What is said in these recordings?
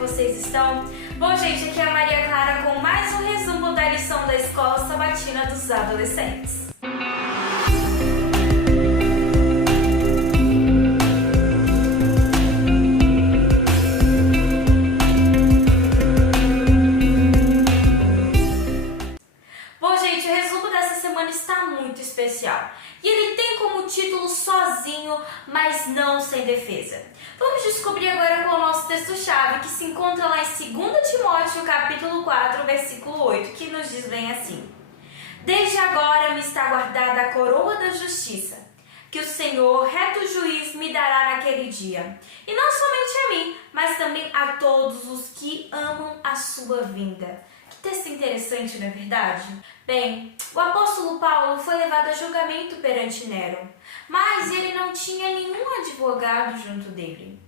vocês estão? Bom, gente, aqui é a Maria Clara com mais um resumo da lição da Escola Sabatina dos Adolescentes. Bom, gente, o resumo dessa semana está muito especial. E ele tem como título Sozinho, mas não sem defesa. Vamos descobrir agora com o nosso texto-chave, que se encontra lá em 2 Timóteo, capítulo 4, versículo 8, que nos diz bem assim: Desde agora me está guardada a coroa da justiça, que o Senhor, reto juiz, me dará naquele dia. E não somente a mim, mas também a todos os que amam a sua vinda. Que texto interessante, não é verdade? Bem, o apóstolo Paulo foi levado a julgamento perante Nero, mas ele não tinha nenhum advogado junto dele.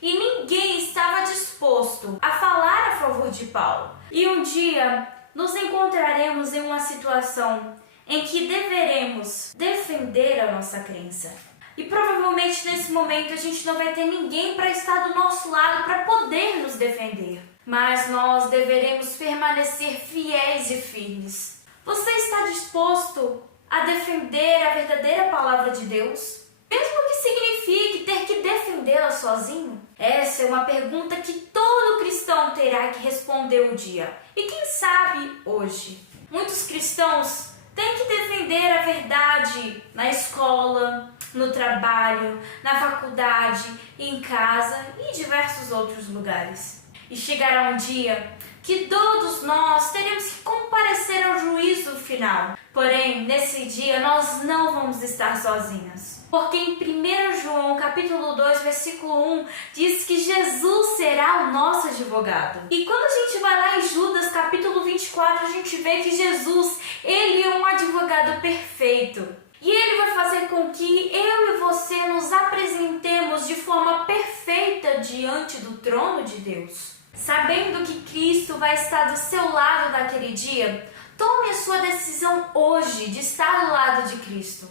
E ninguém estava disposto a falar a favor de Paulo. E um dia nos encontraremos em uma situação em que deveremos defender a nossa crença. E provavelmente nesse momento a gente não vai ter ninguém para estar do nosso lado para poder nos defender. Mas nós deveremos permanecer fiéis e firmes. Você está disposto a defender a verdadeira palavra de Deus? Mesmo que signifique ter que defendê-la sozinho? Essa é uma pergunta que todo cristão terá que responder um dia. E quem sabe hoje? Muitos cristãos têm que defender a verdade na escola, no trabalho, na faculdade, em casa e em diversos outros lugares. E chegará um dia que todos nós teremos que comparecer ao juízo final. Porém, nesse dia nós não vamos estar sozinhos. Porque em 1 João capítulo 2, versículo 1, diz que Jesus será o nosso advogado. E quando a gente vai lá em Judas capítulo 24, a gente vê que Jesus, ele é um advogado perfeito. E ele vai fazer com que eu e você nos apresentemos de forma perfeita diante do trono de Deus. Sabendo que Cristo vai estar do seu lado naquele dia, tome a sua decisão hoje de estar do lado de Cristo.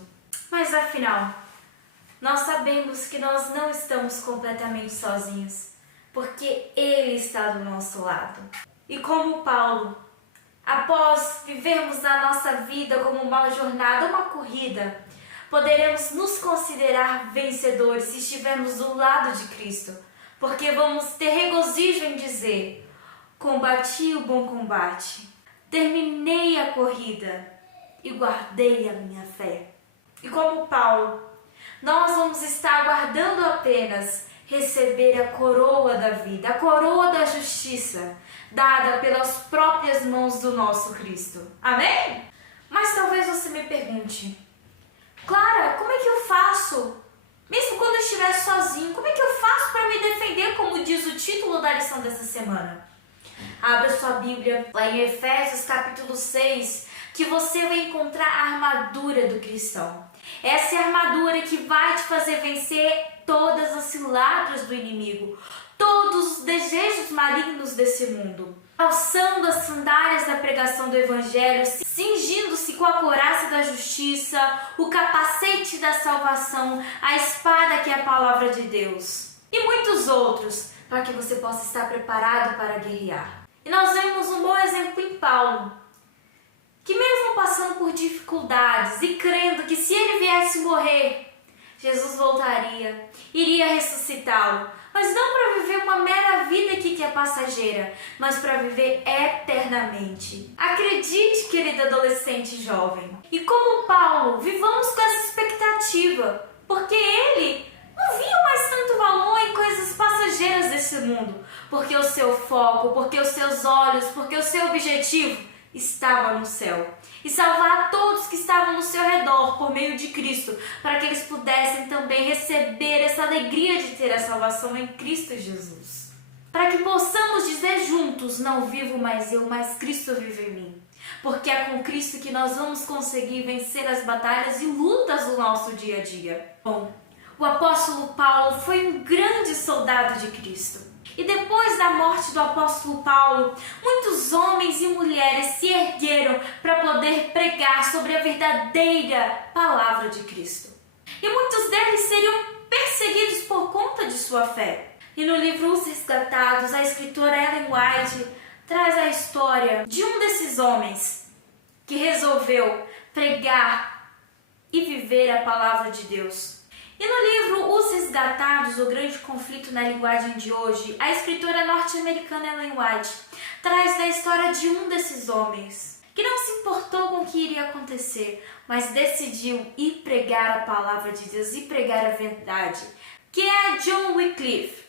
Mas afinal, nós sabemos que nós não estamos completamente sozinhos, porque Ele está do nosso lado. E como Paulo, após vivermos a nossa vida como uma jornada, uma corrida, poderemos nos considerar vencedores se estivermos do lado de Cristo. Porque vamos ter regozijo em dizer: combati o bom combate, terminei a corrida e guardei a minha fé. E como Paulo, nós vamos estar aguardando apenas receber a coroa da vida, a coroa da justiça, dada pelas próprias mãos do nosso Cristo. Amém? Mas talvez você me pergunte: Clara, como é que eu faço? Mesmo quando eu estiver sozinho, como é que eu faço para me defender, como diz o título da lição dessa semana? Abra sua Bíblia lá em Efésios capítulo 6, que você vai encontrar a armadura do cristão. Essa é a armadura que vai te fazer vencer todas as ciladas do inimigo, todos os desejos malignos desse mundo. Calçando as sandálias da pregação do Evangelho, cingindo-se com a couraça da justiça, o capacete da salvação, a espada que é a palavra de Deus. E muitos outros, para que você possa estar preparado para guerrear. E nós vemos um bom exemplo em Paulo, que mesmo passando por dificuldades e crendo que se ele viesse morrer, Jesus voltaria, iria ressuscitá-lo, mas não para viver uma mera vida aqui que é passageira, mas para viver eternamente. Acredite, querido adolescente jovem. E como Paulo, vivamos com essa expectativa, porque ele não via mais tanto valor em coisas passageiras desse mundo, porque o seu foco, porque os seus olhos, porque o seu objetivo estava no céu. E salvar todos que estavam no seu redor por meio de Cristo, para que eles pudessem também receber essa alegria de ter a salvação em Cristo Jesus. Para que possamos dizer juntos: não vivo mais eu, mas Cristo vive em mim. Porque é com Cristo que nós vamos conseguir vencer as batalhas e lutas do nosso dia a dia. Bom, o apóstolo Paulo foi um grande soldado de Cristo. E depois da morte do apóstolo Paulo, muitos homens e mulheres se ergueram para poder pregar sobre a verdadeira palavra de Cristo. E muitos deles seriam perseguidos por conta de sua fé. E no livro Os Resgatados, a escritora Ellen White traz a história de um desses homens que resolveu pregar e viver a palavra de Deus. E no livro Os Resgatados, o grande conflito na linguagem de hoje, a escritora norte-americana Ellen White traz da história de um desses homens que não se importou com o que iria acontecer, mas decidiu ir pregar a palavra de Deus e pregar a verdade, que é John Wycliffe.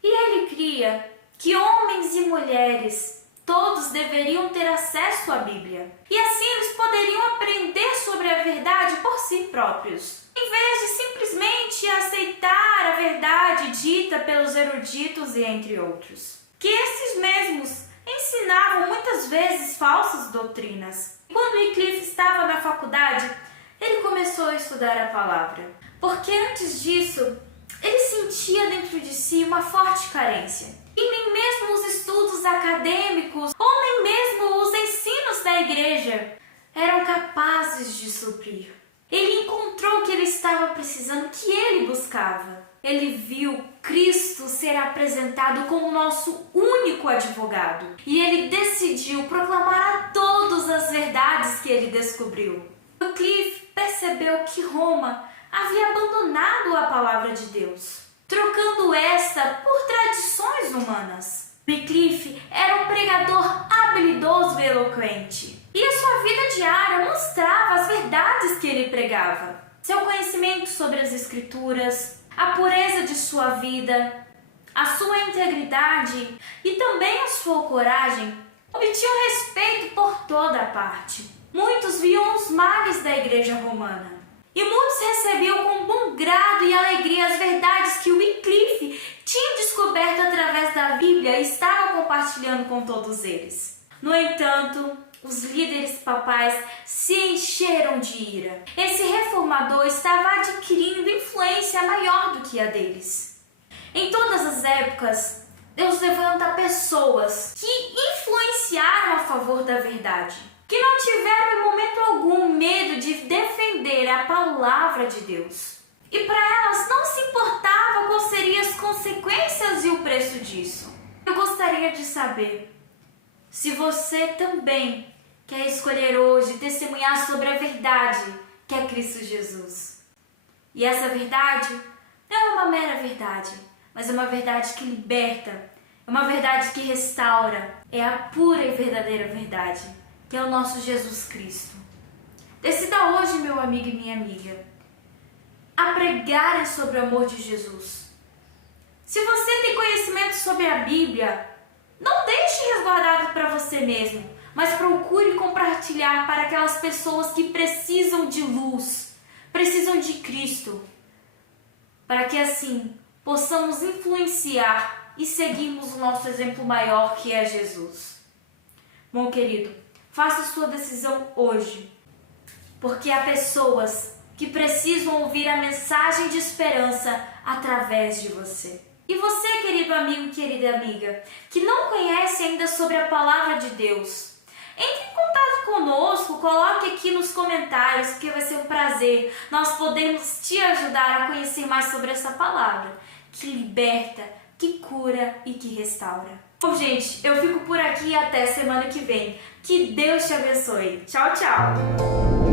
E ele cria que homens e mulheres todos deveriam ter acesso à Bíblia. E assim eles poderiam aprender sobre a verdade por si próprios, em vez de simplesmente aceitar a verdade dita pelos eruditos e entre outros. Que esses mesmos ensinavam muitas vezes falsas doutrinas. Quando Wycliffe estava na faculdade, ele começou a estudar a palavra, porque antes disso, ele sentia dentro de si uma forte carência. E nem mesmo os estudos acadêmicos, ou nem mesmo os ensinos da igreja, eram capazes de suprir. Ele encontrou o que ele estava precisando, o que ele buscava. Ele viu Cristo ser apresentado como nosso único advogado. E ele decidiu proclamar a todos as verdades que ele descobriu. Wycliffe percebeu que Roma havia abandonado a palavra de Deus, trocando esta por tradições humanas. Wycliffe era um pregador habilidoso e eloquente, e a sua vida diária mostrava as verdades que ele pregava. Seu conhecimento sobre as Escrituras, a pureza de sua vida, a sua integridade e também a sua coragem obtinham respeito por toda parte. Muitos viam os males da igreja romana, e muitos recebiam com bom grado e alegria as verdades que Wycliffe tinha descoberto através da Bíblia e estava compartilhando com todos eles. No entanto, os líderes papais se encheram de ira. Esse reformador estava adquirindo influência maior do que a deles. Em todas as épocas, Deus levanta pessoas que influenciaram a favor da verdade, que não tiveram em momento algum medo de defender a palavra de Deus. E para elas não se importava quais seriam as consequências e o preço disso. Eu gostaria de saber se você também quer escolher hoje testemunhar sobre a verdade que é Cristo Jesus. E essa verdade não é uma mera verdade, mas é uma verdade que liberta, é uma verdade que restaura, é a pura e verdadeira verdade, que é o nosso Jesus Cristo. Decida hoje, meu amigo e minha amiga, a pregar sobre o amor de Jesus. Se você tem conhecimento sobre a Bíblia, não deixe resguardado para você mesmo, mas procure compartilhar para aquelas pessoas que precisam de luz, precisam de Cristo, para que assim possamos influenciar e seguirmos o nosso exemplo maior, que é Jesus. Bom, querido, faça sua decisão hoje, porque há pessoas que precisam ouvir a mensagem de esperança através de você. E você, querido amigo e querida amiga, que não conhece ainda sobre a palavra de Deus, entre em contato conosco, coloque aqui nos comentários, porque vai ser um prazer. Nós podemos te ajudar a conhecer mais sobre essa palavra, que liberta, que cura e que restaura. Bom, gente, eu fico por aqui e até semana que vem. Que Deus te abençoe. Tchau, tchau!